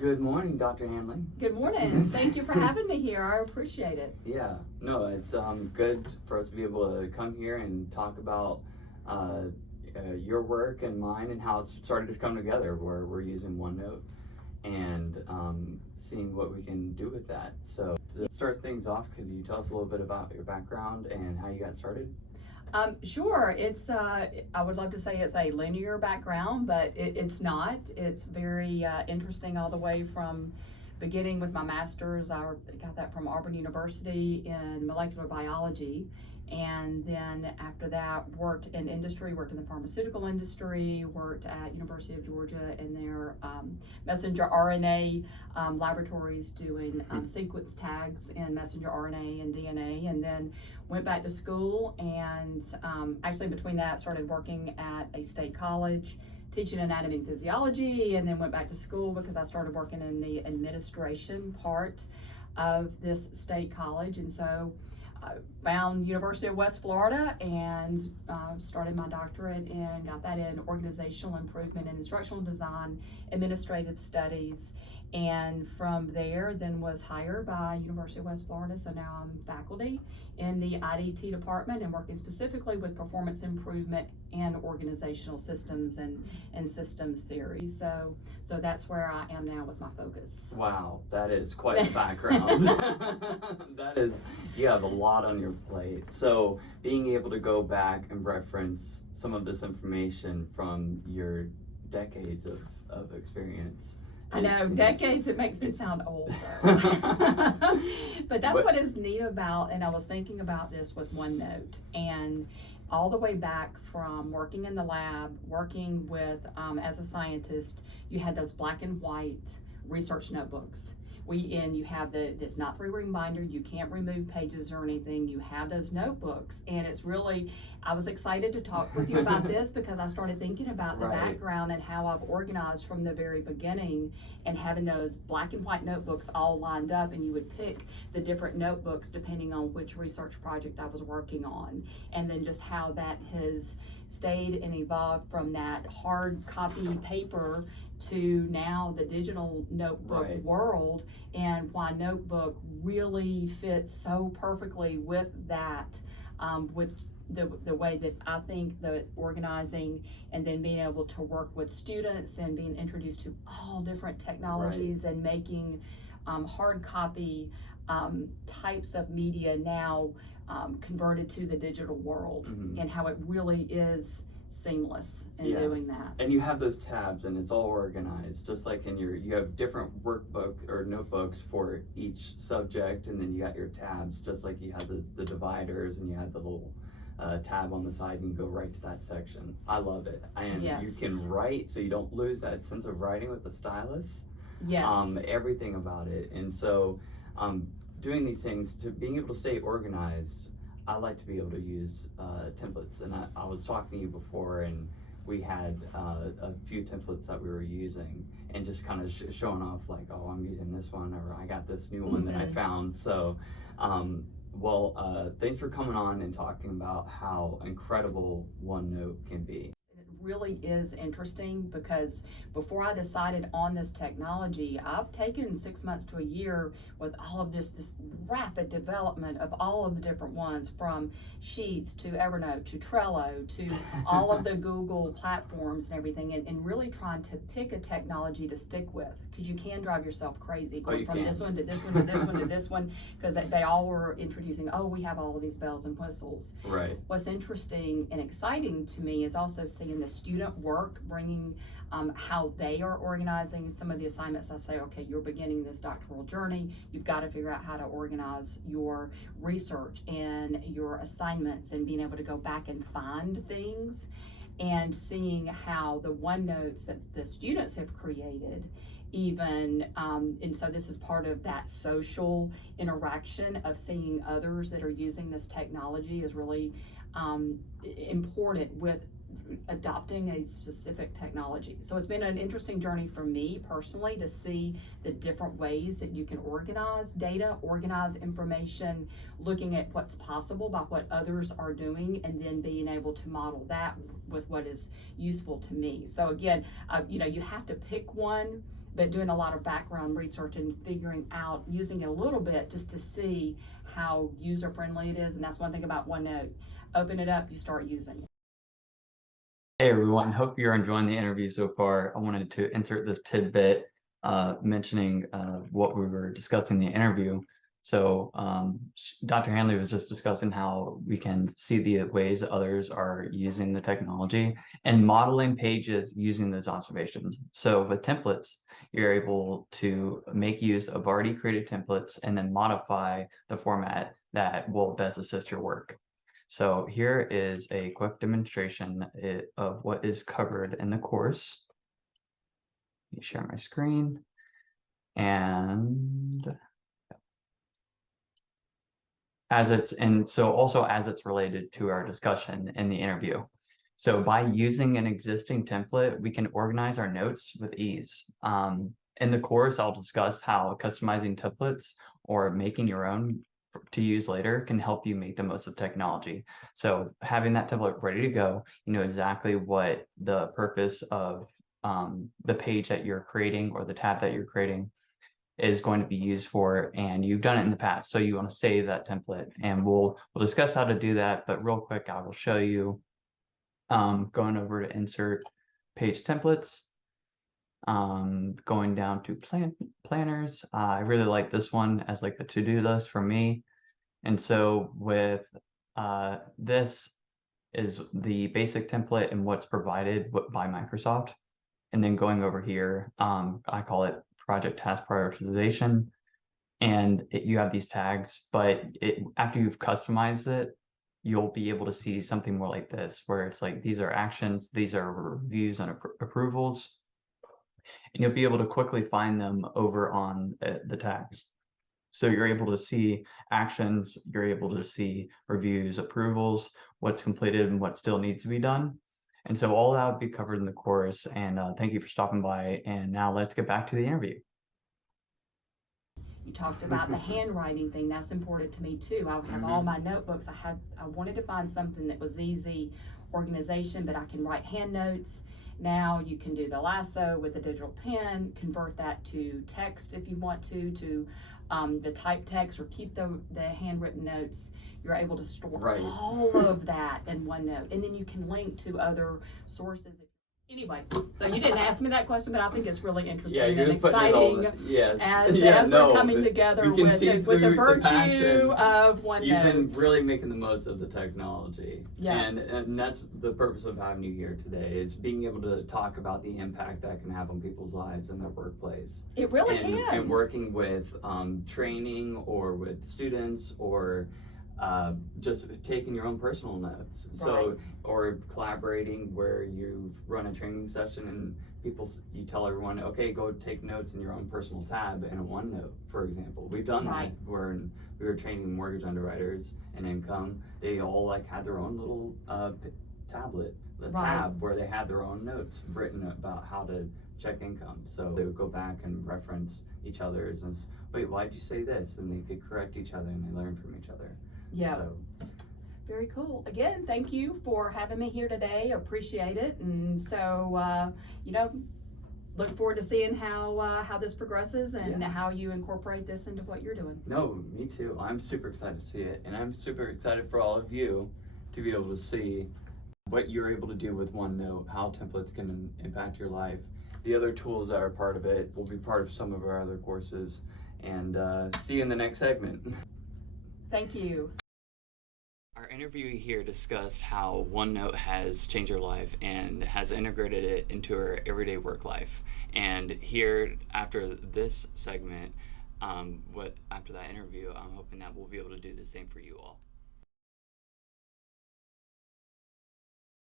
Good morning, Dr. Handley. Good morning. Thank you for having me here. I appreciate it. Yeah, no, it's good for us to be able to come here and talk about your work and mine and how it's started to come together, where we're using OneNote and seeing what we can do with that. So to start things off, could you tell us a little bit about your background and how you got started? Sure. It's I would love to say it's a linear background, but it's not. It's very interesting all the way from beginning with my master's. I got that from Auburn University in molecular biology, and then after that worked in industry, worked in the pharmaceutical industry, worked at University of Georgia in their messenger RNA laboratories doing sequence tags in messenger RNA and DNA, and then went back to school and actually between that started working at a state college teaching anatomy and physiology, and then went back to school because I started working in the administration part of this state college. And so I found University of West Florida and started my doctorate and got that in organizational improvement and instructional design, administrative studies. And from there, then was hired by University of West Florida. So now I'm faculty in the IDT department and working specifically with performance improvement and organizational systems and systems theory. So that's where I am now with my focus. Wow, that is quite the background. That is, you have a lot on your plate. So being able to go back and reference some of this information from your decades of experience. I know, decades, it makes me sound old though. But that's what is neat about, and I was thinking about this with OneNote, and all the way back from working in the lab, working with, as a scientist, you had those black and white research notebooks. You have this not 3-ring binder, you can't remove pages or anything, you have those notebooks, and it's really, I was excited to talk with you about this because I started thinking about the background and how I've organized from the very beginning, and having those black and white notebooks all lined up, and you would pick the different notebooks depending on which research project I was working on, and then just how that has stayed and evolved from that hard copy paper to now the digital notebook world, and why notebook really fits so perfectly with that, with the way that I think the organizing and then being able to work with students and being introduced to all different technologies and making hard copy types of media now converted to the digital world, and how it really is seamless in doing that. And you have those tabs and it's all organized, just like in you have different workbook or notebooks for each subject, and then you got your tabs, just like you have the dividers and you have the little tab on the side and you go right to that section. I love it. And you can write, so you don't lose that sense of writing with the stylus. Everything about it. And so doing these things, to being able to stay organized, I like to be able to use templates, and I was talking to you before, and we had a few templates that we were using, and just kind of showing off like, oh, I'm using this one, or I got this new one that I found. So, thanks for coming on and talking about how incredible OneNote can be. Really is interesting because before I decided on this technology, I've taken 6 months to a year with all of this rapid development of all of the different ones, from Sheets to Evernote to Trello to all of the Google platforms and everything, and really trying to pick a technology to stick with, because you can drive yourself crazy going from this one to this one to this one to this one, because they all were introducing, oh, we have all of these bells and whistles. What's interesting and exciting to me is also seeing the student work, bringing how they are organizing some of the assignments. I say, okay, you're beginning this doctoral journey, you've got to figure out how to organize your research and your assignments, and being able to go back and find things, and seeing how the OneNotes that the students have created even, and so this is part of that social interaction of seeing others that are using this technology is really important with adopting a specific technology. So it's been an interesting journey for me personally to see the different ways that you can organize data, organize information, looking at what's possible by what others are doing, and then being able to model that with what is useful to me. So again, you have to pick one, but doing a lot of background research and figuring out, using it a little bit just to see how user-friendly it is. And that's one thing about OneNote. Open it up, you start using it. Hey everyone, hope you're enjoying the interview so far. I wanted to insert this tidbit mentioning what we were discussing in the interview. So Dr. Handley was just discussing how we can see the ways others are using the technology and modeling pages using those observations. So with templates, you're able to make use of already created templates and then modify the format that will best assist your work. So here is a quick demonstration of what is covered in the course. Let me share my screen. And as it's related to our discussion in the interview. So by using an existing template, we can organize our notes with ease. In the course, I'll discuss how customizing templates or making your own to use later can help you make the most of technology. So having that template ready to go, you know exactly what the purpose of the page that you're creating or the tab that you're creating is going to be used for, and you've done it in the past. So you want to save that template, and we'll discuss how to do that. But real quick, I will show you going over to insert page templates. Going down to planners. I really like this one as like the to-do list for me. And so with this is the basic template and what's provided by Microsoft. And then going over here, I call it project task prioritization. And you have these tags, but after you've customized it, you'll be able to see something more like this, where it's like, these are actions, these are reviews and approvals. And you'll be able to quickly find them over on the tags. So you're able to see actions, you're able to see reviews, approvals, what's completed and what still needs to be done. And so all that will be covered in the course. And thank you for stopping by. And now let's get back to the interview. You talked about the handwriting thing. That's important to me too. I have all my notebooks. I wanted to find something that was easy organization, but I can write hand notes. Now you can do the lasso with a digital pen, convert that to text if you want to the type text, or keep the handwritten notes. You're able to store all of that in OneNote, and then you can link to other sources. Anyway, so you didn't ask me that question, but I think it's really interesting and exciting as we're coming together with the virtue of OneNote. You've been really making the most of the technology. Yeah. And that's the purpose of having you here today, is being able to talk about the impact that can have on people's lives and their workplace. It really can. And working with training or with students, or just taking your own personal notes. So, or collaborating where you run a training session and you tell everyone, okay, go take notes in your own personal tab in a OneNote, for example. We've done that where we were training mortgage underwriters and income. They all had their own little tablet, tab where they had their own notes written about how to check income. So they would go back and reference each other's and wait, why'd you say this? And they could correct each other and they learn from each other. Yeah. So. Very cool. Again, thank you for having me here today. Appreciate it. And so, look forward to seeing how this progresses and how you incorporate this into what you're doing. No, me too. I'm super excited to see it. And I'm super excited for all of you to be able to see what you're able to do with OneNote, how templates can impact your life. The other tools that are part of it will be part of some of our other courses. And see you in the next segment. Thank you. Our interviewee here discussed how OneNote has changed her life and has integrated it into her everyday work life. And here, after this segment, after that interview, I'm hoping that we'll be able to do the same for you all.